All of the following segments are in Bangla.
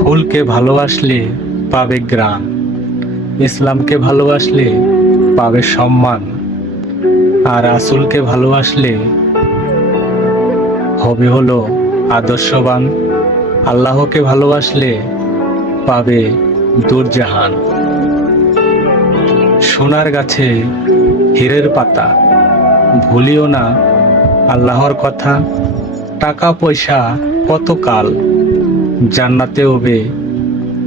ফুলকে ভালোবাসলে পাবে গ্রাম ইসলামকে ভালোবাসলে পাবে সম্মান, আর আসুলকে ভালোবাসলে হবে হলো আদর্শবান, আল্লাহকে ভালোবাসলে পাবে দূরজাহান। সোনার গাছে হীরের পাতা, ভুলিও না আল্লাহর কথা, টাকা পয়সা কতকাল জান্নাতে হবে।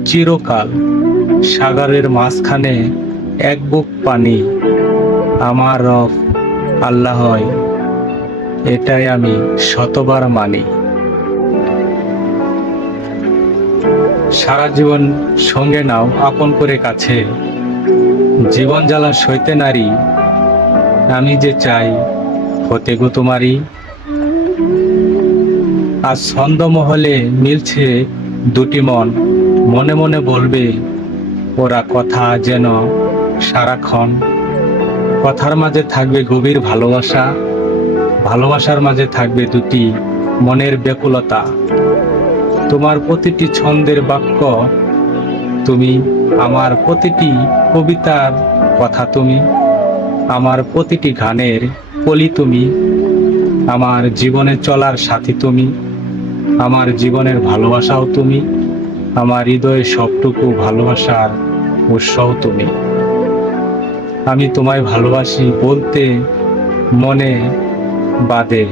চিরকাল সাগরের মাঝখানে এক বুক পানি। আমার রব আল্লাহ হয়, এটাই আমি শতবার মানি। সারা জীবন সঙ্গে নাও আপন করে কাছে। জীবন জ্বালা সইতে নারী, আমি যে চাই, হতে গো তোমারই। আজ ছন্দমহলে মিলছে দুটি মন। মনে মনে বলবে, ওরা কথা যেন সারাক্ষণ কথার মাঝে থাকবে গভীর ভালোবাসা, ভালোবাসার মাঝে থাকবে দুটি মনের ব্যাকুলতা। তোমার প্রতিটি ছন্দের বাক্য, তুমি, আমার প্রতিটি কবিতার কথা তুমি, আমার প্রতিটি গানের কলি তুমি, আমার জীবনে চলার সাথী তুমি। আমার জীবনের ভালোবাসাও তুমি, আমার হৃদয়ে সবটুকু ভালোবাসার উৎসাহ তুমি। আমি তোমায় ভালোবাসি বলতে মনে বাদে,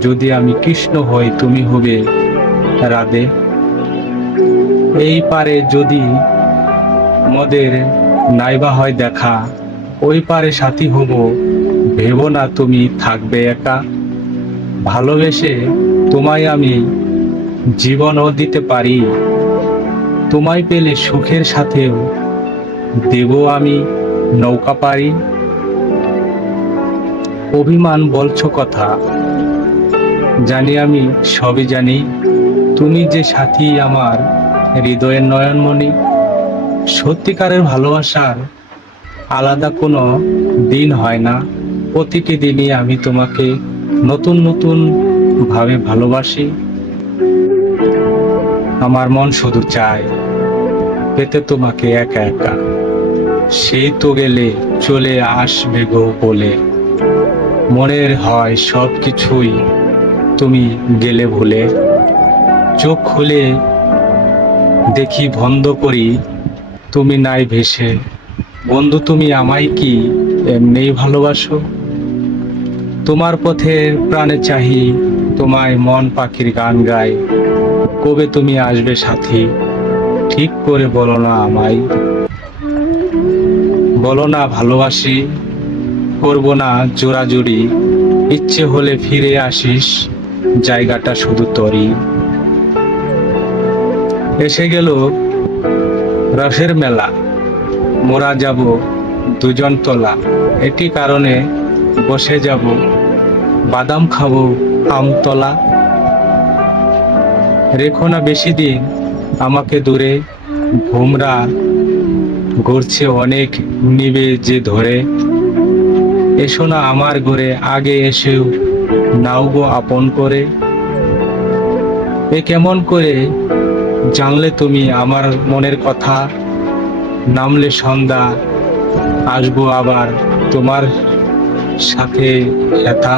যদি আমি কৃষ্ণ হই তুমি হবে রাধে। এই পারে যদি মদের নাইবা হয় দেখা, ওই পারে সাথী হব, ভেবো না তুমি থাকবে একা। ভালোবেসে তোমায় আমি জীবনও দিতে পারি। তোমায় পেলে সুখের সাথেও দেব আমি নৌকা পারি অভিমান বলছো কথা। জানি আমি সবই জানি। তুমি যে সাথী আমার হৃদয়ের নয়নমণি। সত্যিকারের ভালোবাসার আলাদা কোনো দিন হয় না। প্রতিটি দিনই আমি তোমাকে নতুন নতুন ভাবে ভালোবাসি। আমার মন শুধু চায় পেতে তোমাকে একা একা। সেই তো গেলে চলে আসবে গো বলে। মনের হয় সব কিছুই তুমি গেলে ভুলে। চোখ খুলে দেখি বন্ধ করি, তুমি নাই ভেসে। বন্ধু, তুমি আমায় কি এমনিই ভালোবাসো? তোমার পথে প্রাণে চাহি তোমায় মন পাখির গান গায় কবে তুমি আসবে সাথী? ঠিক করে বলো না আমায়। বলো না ভালোবাসি, করব না জোড়াজুড়ি। ইচ্ছে হলে ফিরে আসিস, জায়গাটা শুধু তরি এসে গেল রসের মেলা। মোরা যাব দুজন তোলা। এটি কারণে বসে যাব। বাদাম খাব আমতলা। রেখো না বেশি দিন, আমাকে দূরে ঘুমরা ঘুরছে অনেক নিবে যে ধরে। এসো না আমার ঘরে, আগে এসেও নাও গো আপন করে। এ কেমন করে জানলে তুমি আমার মনের কথা? নামলে সন্ধ্যা, আসব আবার তোমার সাথে হেথা